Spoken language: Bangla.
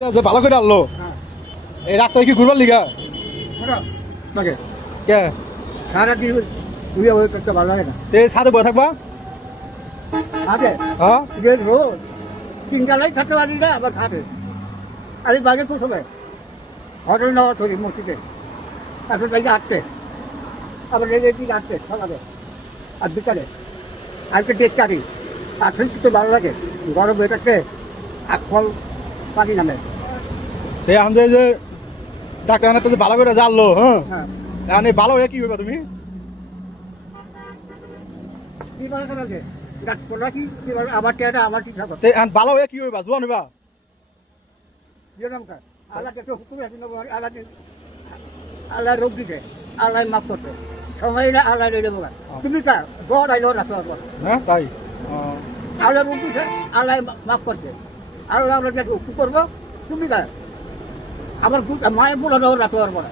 যে ভালো করে আনলো এই রাস্তায় কি ঘুরবার লিগা কে সারাদিন তুই ওই করতে ভালো লাগে না সাথে বয়ে থাকবা আছে হ্যাঁ রোজ তিনটালাই থাকতে পারি না আবার থাকে আরে বাজে খুব সময় হোটেল নেওয়া থরি মসজিদে তারপর জায়গা আটতে আবার লেগে দিকে আটতে সকালে আর বিকালে আজকে ডেট চারি এখন কিন্তু ভালো লাগে গরম হয়ে থাকতে আর ফল পানি নামে এখন যে ডাক্তার যে ভালো করে জানলো হ্যাঁ হ্যাঁ এখন এই ভালো হয়ে কি হইবা তুমি কি ভালো লাগে ডাক্তার কি আমার টেটা আমার ঠিক থাকে এখন ভালো হয়ে কি হইবা জোয়ান হইবা যেরকম আল্লাহকে তো হুকুম আছে আল্লাহ রোগ দিছে আল্লাহ মাফ করছে সময় না আল্লাহ রেড়ে বলা তুমি কা গড় আইলো রাখতে পারবো হ্যাঁ তাই আল্লাহ রোগ দিছে আল্লাহ মাফ করছে আল্লাহ আমরা কি করবো তুমি কা আমার মায়ের বলা রাখতে পারবো না